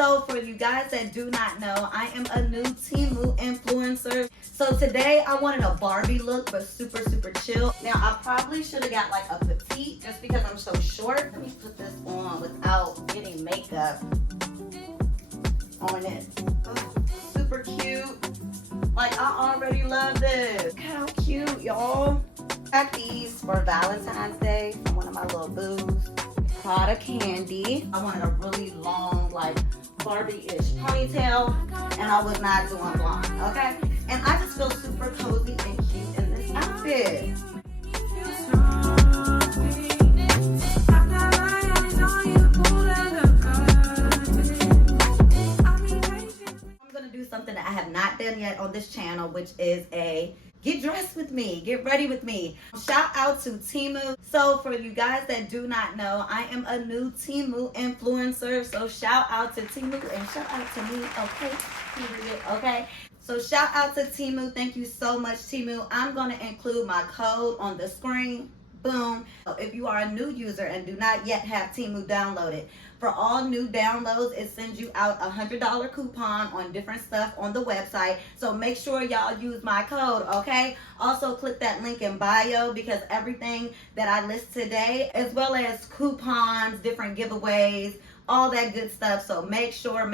So for you guys that do not know, I am a new Temu influencer. So today I wanted a Barbie look, but super, super chill. Now I probably should have got like a petite just because I'm so short. Let me put this on without getting makeup on it. Oh, super cute. Like, I already love this. How cute, y'all. Got these for Valentine's Day from one of my little boos. Prada candy. I wanted a really long, like, Barbie-ish ponytail, and I was not doing blonde, okay? And I just feel super cozy and cute in this outfit. Something that I have not done yet on this channel, which is a get dressed with me, get ready with me. Shout out to Temu. So for you guys that do not know, I am a new Temu influencer. So shout out to Temu and shout out to me, okay? Period, okay? So shout out to Temu. Thank you so much, Temu. I'm gonna include my code on the screen. Boom. So if you are a new user and do not yet have Temu downloaded, for all new downloads, it sends you out a $100 coupon on different stuff on the website. So make sure y'all use my code, okay? Also click that link in bio because everything that I list today, as well as coupons, different giveaways, all that good stuff. So make sure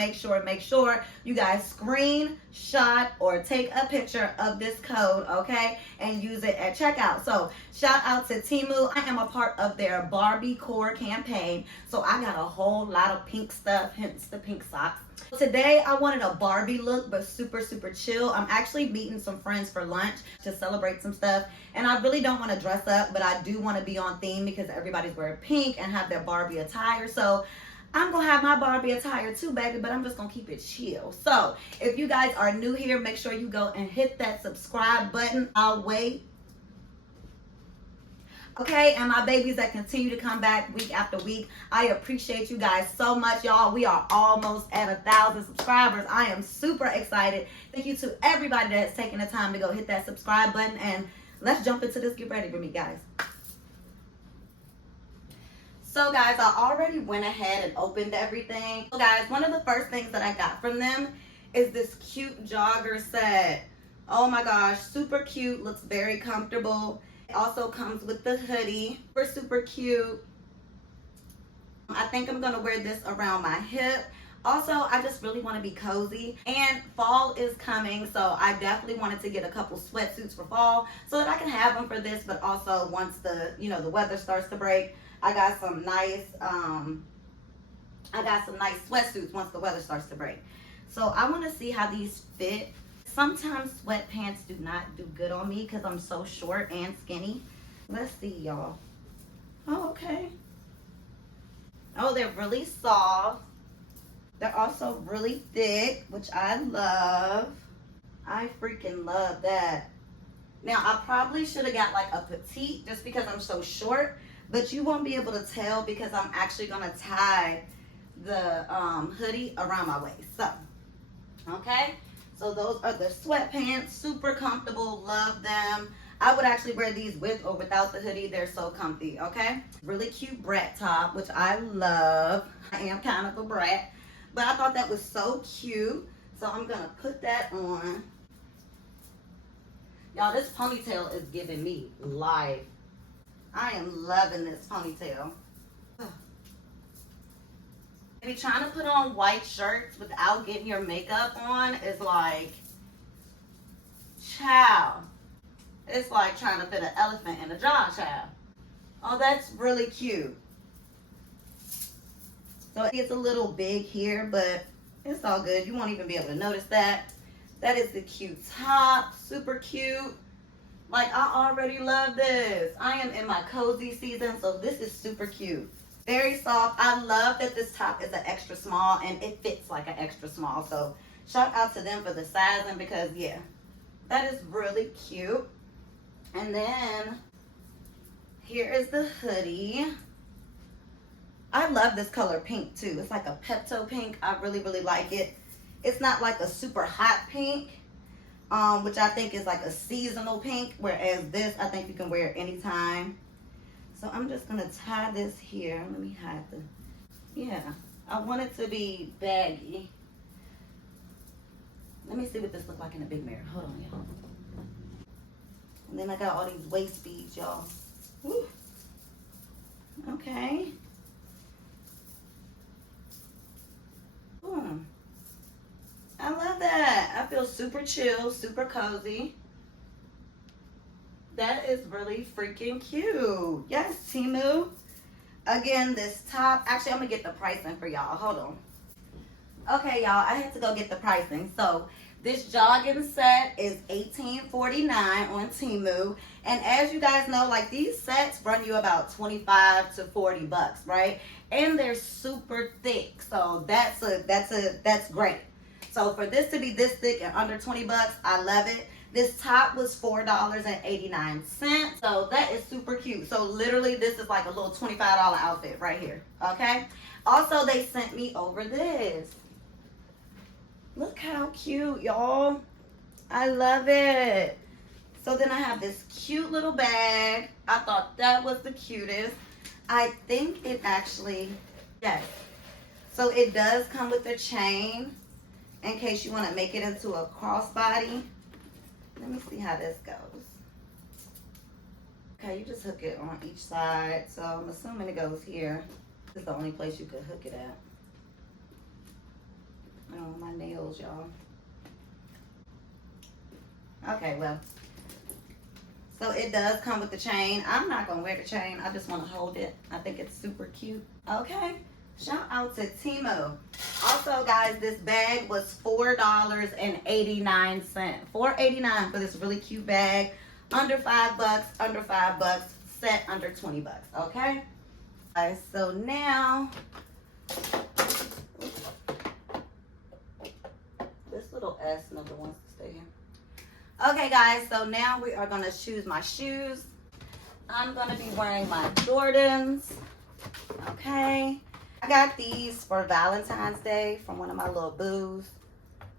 you guys screenshot or take a picture of this code, okay? And use it at checkout. So shout out to Temu. I am a part of their Barbie core campaign. So I got a whole lot of pink stuff, hence the pink socks. Today I wanted a Barbie look, but super, super chill. I'm actually meeting some friends for lunch to celebrate some stuff. And I really don't want to dress up, but I do want to be on theme because everybody's wearing pink and have their Barbie attire. So I'm going to have my Barbie attire too, baby, but I'm just going to keep it chill. So if you guys are new here, make sure you go and hit that subscribe button. I'll wait. Okay, and my babies that continue to come back week after week, I appreciate you guys so much, y'all. We are almost at 1,000 subscribers. I am super excited. Thank you to everybody that has taken the time to go hit that subscribe button, and let's jump into this. Get ready for me, guys. So guys, I already went ahead and opened everything. So guys, one of the first things that I got from them is this cute jogger set. Oh my gosh, super cute, looks very comfortable. It also comes with the hoodie, super cute. I think I'm gonna wear this around my hip. Also, I just really want to be cozy, and fall is coming, so I definitely wanted to get a couple sweatsuits for fall so that I can have them for this, but also once the, the weather starts to break, I got some nice sweatsuits once the weather starts to break. So I want to see how these fit. Sometimes sweatpants do not do good on me because I'm so short and skinny. Let's see, y'all. Oh, okay. Oh, they're really soft. They're also really thick, which I love. I freaking love that. Now, I probably should have got like a petite just because I'm so short, but you won't be able to tell because I'm actually gonna tie the hoodie around my waist. So, okay. So those are the sweatpants, super comfortable, love them. I would actually wear these with or without the hoodie. They're so comfy, okay? Really cute Brat top, which I love. I am kind of a brat, but I thought that was so cute. So I'm gonna put that on. Y'all, this ponytail is giving me life. I am loving this ponytail. Maybe trying to put on white shirts without getting your makeup on is like, child. It's like trying to fit an elephant in a jar, child. Oh, that's really cute. So it gets a little big here, but it's all good. You won't even be able to notice that. That is the cute top, super cute. Like, I already love this. I am in my cozy season, so this is super cute. Very soft. I love that this top is an extra small, and it fits like an extra small. So shout out to them for the sizing because, yeah, that is really cute. And then here is the hoodie. I love this color pink too. It's like a Pepto pink. I really, really like it. It's not like a super hot pink, which I think is like a seasonal pink, whereas this I think you can wear anytime. So I'm just gonna tie this here. Let me hide the, yeah. I want it to be baggy. Let me see what this looks like in the big mirror. Hold on, y'all. And then I got all these waist beads, y'all. Woo. Okay. I love that. I feel super chill, super cozy. That is really freaking cute. Yes, Temu. Again, this top. Actually, I'm going to get the pricing for y'all. Hold on. Okay, y'all. I had to go get the pricing. So, this jogging set is $18.49 on Temu. And as you guys know, like these sets run you about 25 to 40 bucks, right? And they're super thick. So, that's great. So, for this to be this thick and under 20 bucks, I love it. This top was $4.89. So that is super cute. So literally this is like a little $25 outfit right here. Okay. Also, they sent me over this. Look how cute, y'all. I love it. So then I have this cute little bag. I thought that was the cutest. I think it actually, yes. So it does come with a chain in case you want to make it into a crossbody. Let me see how this goes. Okay, you just hook it on each side. So I'm assuming it goes here. This is the only place you could hook it at. Oh, my nails, y'all. Okay, well. So it does come with the chain. I'm not going to wear the chain. I just want to hold it. I think it's super cute. Okay. Shout out to Temu. Also, guys, this bag was $4.89. $4.89 for this really cute bag. Under 5 bucks, under 5 bucks, set under 20 bucks, okay? Alright, so now this little S never wants to stay here. Okay, guys, so now we are gonna choose my shoes. I'm gonna be wearing my Jordans. Okay. I got these for Valentine's Day from one of my little boos.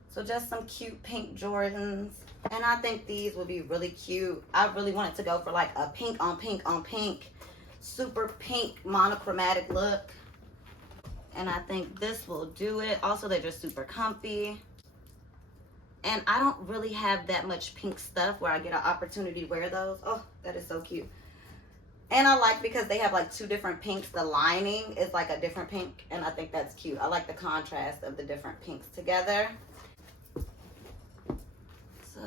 So just some cute pink Jordans. And I think these would be really cute. I really wanted to go for like a pink on pink on pink. Super pink monochromatic look. And I think this will do it. Also, they're just super comfy. And I don't really have that much pink stuff where I get an opportunity to wear those. Oh, that is so cute. And I like because they have like 2 different pinks. The lining is like a different pink. And I think that's cute. I like the contrast of the different pinks together. So,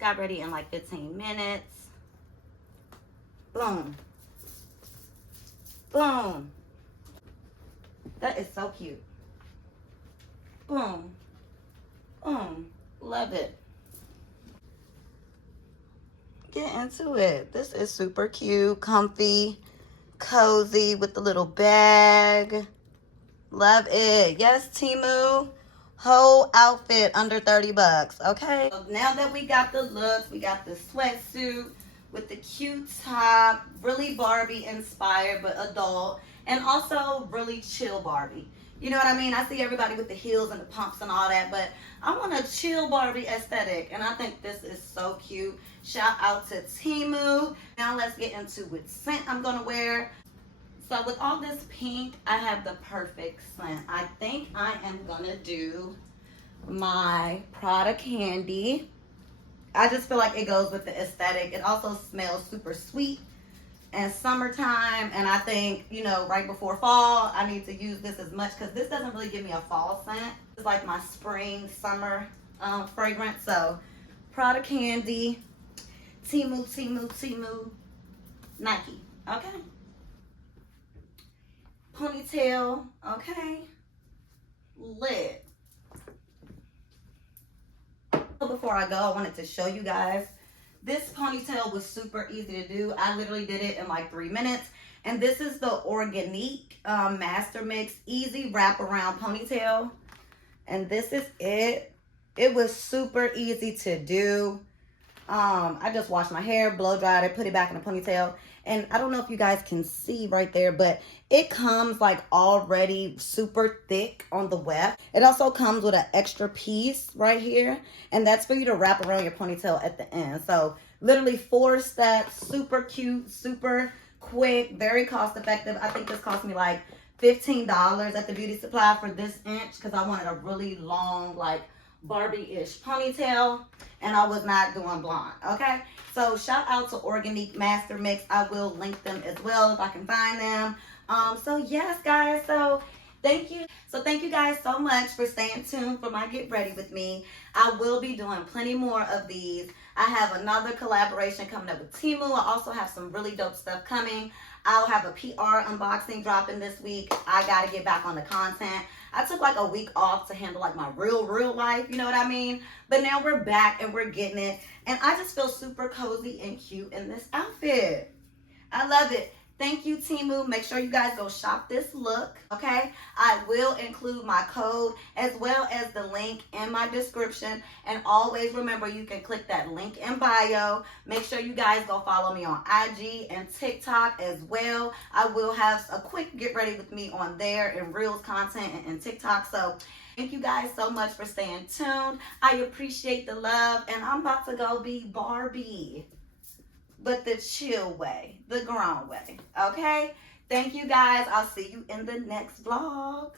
got ready in like 15 minutes. Boom. Boom. That is so cute. Boom. Boom. Love it. Get into it. This is super cute, comfy, cozy with the little bag. Love it. Yes, Temu. Whole outfit under 30 bucks. Okay. So now that we got the looks, we got the sweatsuit with the cute top, really Barbie inspired but adult, and also really chill Barbie. You know what I mean? I see everybody with the heels and the pumps and all that, but I want a chill Barbie aesthetic, and I think this is so cute. Shout out to Temu. Now let's get into which scent I'm gonna wear. So with all this pink, I have the perfect scent. I think I am gonna do my Prada Candy. I just feel like it goes with the aesthetic. It also smells super sweet and summertime, and I think, you know, right before fall, I need to use this as much because this doesn't really give me a fall scent. It's like my spring, summer fragrance. So Prada Candy, Temu, Nike, okay? Ponytail, okay? Lit. Before I go, I wanted to show you guys. This ponytail was super easy to do. I literally did it in like 3 minutes. And this is the Organique Master Mix Easy Wraparound Ponytail. And this is it. It was super easy to do. I just washed my hair, blow dried it, put it back in a ponytail. And I don't know if you guys can see right there, but it comes like already super thick on the weft. It also comes with an extra piece right here. And that's for you to wrap around your ponytail at the end. So literally 4 steps, super cute, super quick, very cost effective. I think this cost me like $15 at the beauty supply for this inch because I wanted a really long, like Barbie-ish ponytail, and I was not doing blonde. Okay, so shout out to Organique Master Mix. I will link them as well if I can find them. So yes, guys, so thank you. So thank you guys so much for staying tuned for my Get Ready With Me. I will be doing plenty more of these. I have another collaboration coming up with Temu. I also have some really dope stuff coming. I'll have a PR unboxing dropping this week. I got to get back on the content. I took like a week off to handle like my real life, you know what I mean? But now we're back and we're getting it. And I just feel super cozy and cute in this outfit. I love it. Thank you, Temu. Make sure you guys go shop this look, okay? I will include my code as well as the link in my description. And always remember, you can click that link in bio. Make sure you guys go follow me on IG and TikTok as well. I will have a quick Get Ready With Me on there and Reels content and TikTok. So thank you guys so much for staying tuned. I appreciate the love. And I'm about to go be Barbie, but the chill way, the grown way, okay? Thank you guys. I'll see you in the next vlog.